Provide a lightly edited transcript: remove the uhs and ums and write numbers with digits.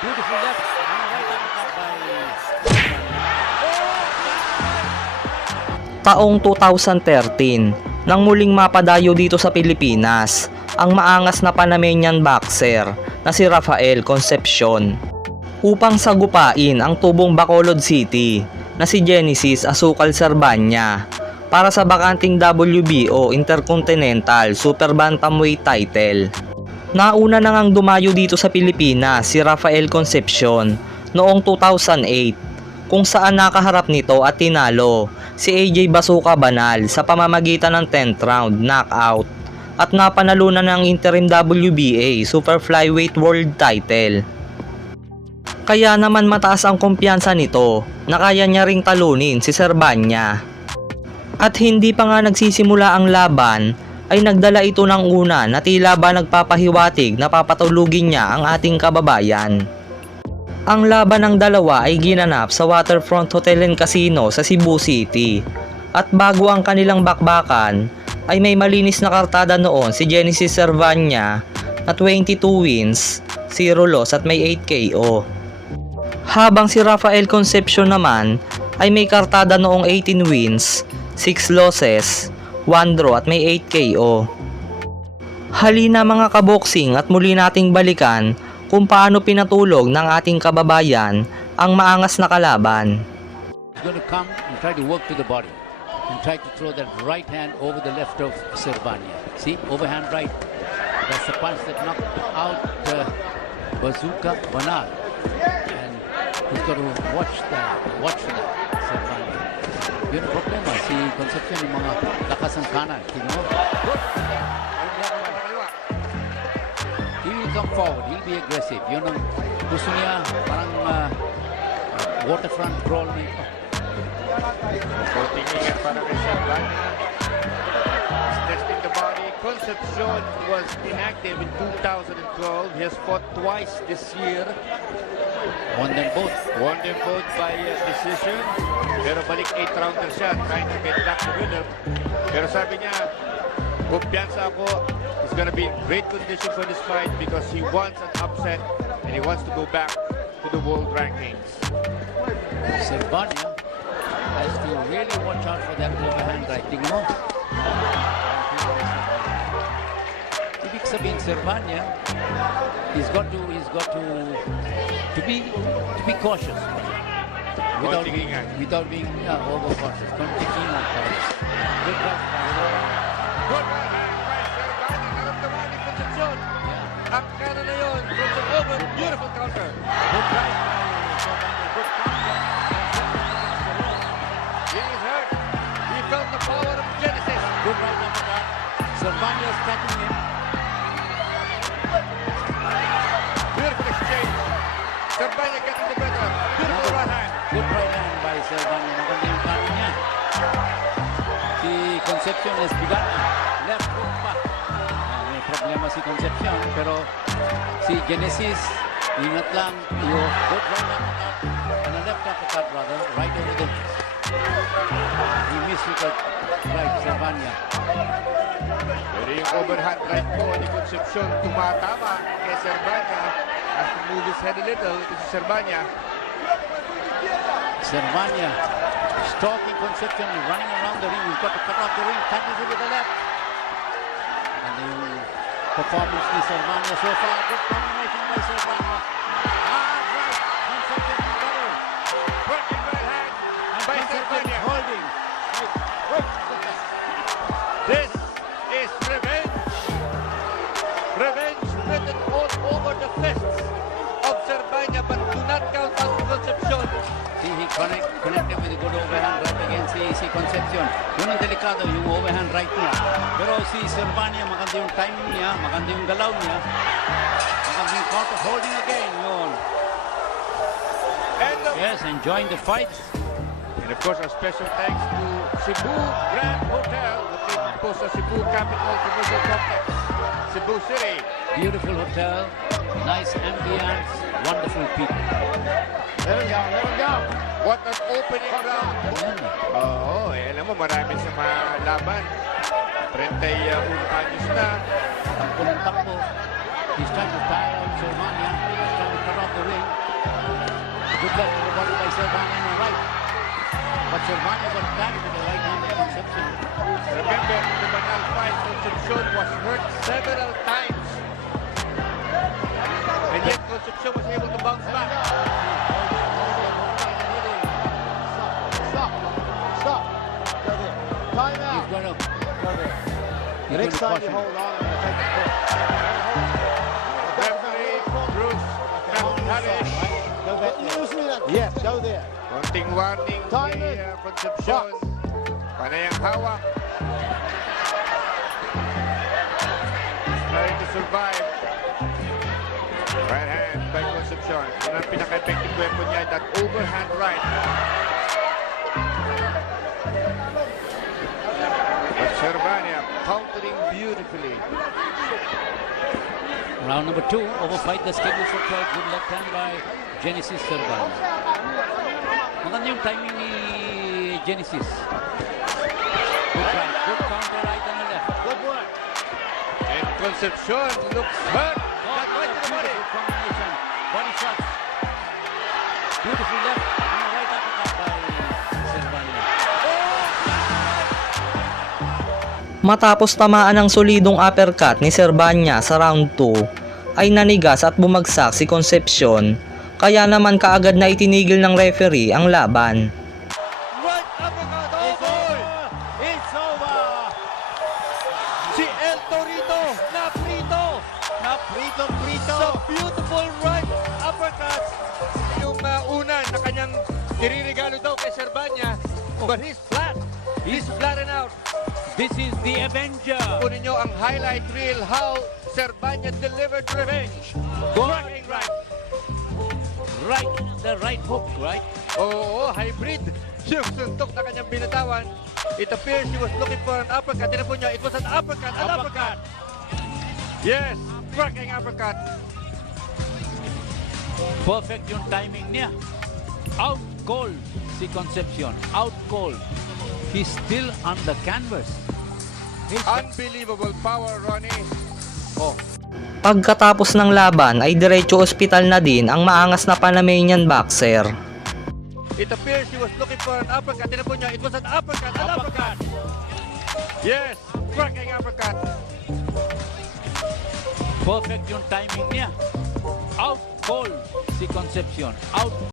Beautiful left. Right uppercut by Taong 2013, nang muling mapadayo dito sa Pilipinas, ang maangas na Panamanian boxer na si Rafael Concepcion upang sagupain ang tubong Bacolod City na si Genesis Asukal Servania para sa bakanting WBO Intercontinental Super Bantamweight title. Nauna na ngang dumayo dito sa Pilipinas si Rafael Concepcion noong 2008 kung saan nakaharap nito at tinalo si AJ Basuka Banal sa pamamagitan ng 10th round knockout at napanalunan ng interim WBA Super Flyweight World title. Kaya naman mataas ang kumpiyansa nito na kaya niya ring talunin si Servania. At hindi pa nga nagsisimula ang laban ay nagdala ito ng una na tila ba nagpapahiwatig na papatulugin niya ang ating kababayan. Ang laban ng dalawa ay ginanap sa Waterfront Hotel and Casino sa Cebu City. At bago ang kanilang bakbakan ay may malinis na kartada noon si Genesis Servania na 22 wins, 0 loss at may 8 KO. Habang si Rafael Concepcion naman ay may kartada noong 18 wins, 6 losses, 1 draw at may 8 KO. Halina mga kaboksing at muli nating balikan kung paano pinatulog ng ating kababayan ang maangas na kalaban. He's going to come and try to work to the body and try to throw that right hand over the left of Servania. See, overhand right. That's the punch that knocked out Bazooka Banal. And he's got to watch for that, Servania. Yun ang problema, si Concepcion yung mga lakas ng kanan. Tingnan mo. He will come forward, he'll be aggressive. Yun ang gusto niya, parang waterfront brawl na ito. Tingin para kay Servania. He's testing the body. Concepcion was inactive in 2012. He has fought twice this year. Won them both. Won them both by decision. Pero balik 8 rounder siya, trying to get back to rhythm. Pero sabi niya, kumpiyansa ako, he's gonna be in great condition for this fight because he wants an upset and he wants to go back to the world rankings. Servania has to really watch out for that overhand right. Tingnan mo. Ibig sabihin, Servania, he's got to be cautious. Without being overcautious. Konting ingat pa rin. Good right. Good right hand by Servania. Naramdaman ni Concepcion. Ang kanan na yun. Concepcion, beautiful counter. Good right by Servania. Good counter. He is hurt. He felt the power of Genesis. Good right uppercut. Servania is catching him. Beautiful exchange. Servania getting the better. Beautiful right hand. Good right hand by Servania. Maganda yung kanan niya. Si Concepcion has begun. Left hook pa. May problema si Concepcion. Pero si Genesis, ingat lang. Yung good right uppercut. And a left uppercut rather. Right over the knees. He missed with that right, Servania. Pero yung overhand right po ni Concepcion tumatama kay Servania. Has to move his head a little. Ito si Servania. Servania stalking Concepcion and running around the ring. He's got to cut off the ring. Catches it with the left. And yung performance ni Servania so far. Good combination by Servania. Right. Concepcion is better. Working right hand And by Concepcion Servania. holding. This is revenge. Revenge written all over the fists of Servania, but do not count out Concepcion. See, he connected with a good overhand right against si Concepcion. Yun ang delikado, yung overhand right niya. Pero si Servania, maganda yung timing niya, maganda yung galaw niya. Maganda yung counter holding again. Yun. Yes, enjoying the fight. And of course, our special thanks to Cebu Grand Hotel, located po sa Cebu Capital Commercial Complex, Cebu City. Beautiful hotel, nice ambience, wonderful people. Let him go. What an opening round. Ayan. Oo, alam mo, marami sa mga laban. 31 anyos na. Takbo ng takbo. He's trying to tire out Servania. He's trying to cut off of the ring. Good luck to the body by Servania on the right. But Servania got carried with the right hand of Concepcion. Remember, in the Banal fight, Concepcion was hurt several times. And yet Concepcion was able to bounce back. Stop. Stop. Go there. Time He's out. going to Go there. he's Next going time to you caution. hold on, I'm going to take the foot. Referee Bruce Harish. Go back there. Yes, go there. Konting warning Time kay in. Concepcion. Panayang hawak. Trying to survive. Right hand by Concepcion. Yun ang pinaka-effective weapon niya, that overhand right. But Servania countering beautifully. Round number 2, over 5 the schedule for 12. Good left hand by Genesis Servania. Maganda yung timing ni Genesis. Good right, good counter right on the left. Good work. And Concepcion looks hurt. Oh, Got right to the body. beautiful combination. Body shots. Beautiful left and a right uppercut by Servania. Matapos tamaan ng solidong uppercut ni Servania sa round 2, ay nanigas at bumagsak si Concepcion, kaya naman kaagad na itinigil ng referee ang laban. Right uppercut. Oh boy! It's over. Si El Torito naprito. Naprito. Sa beautiful right uppercut. Yung una na kanyang niriregalo daw kay Servania. But he's flat. He's flattened out. This is the Avenger. Kunin nyo ang highlight reel how Servania delivered revenge. Striking right. Right, the right hook, right? Oo, hybrid. Yung suntok na kanyang binatawan. It appears he was looking for an uppercut. Tinan po niya, it was an uppercut. An uppercut. Yes, striking uppercut. Perfect yung timing niya. Out cold si Concepcion. Out cold. He's still on the canvas. Unbelievable power, Ronnie. Oh, Pagkatapos ng laban ay diretso ospital na din ang maangas na Panamanian boxer. it appears he was looking for an uppercut. Tinan po niya, it was an uppercut. An uppercut. Yes, striking uppercut. Perfect yung timing niya. Out cold si Concepcion. Out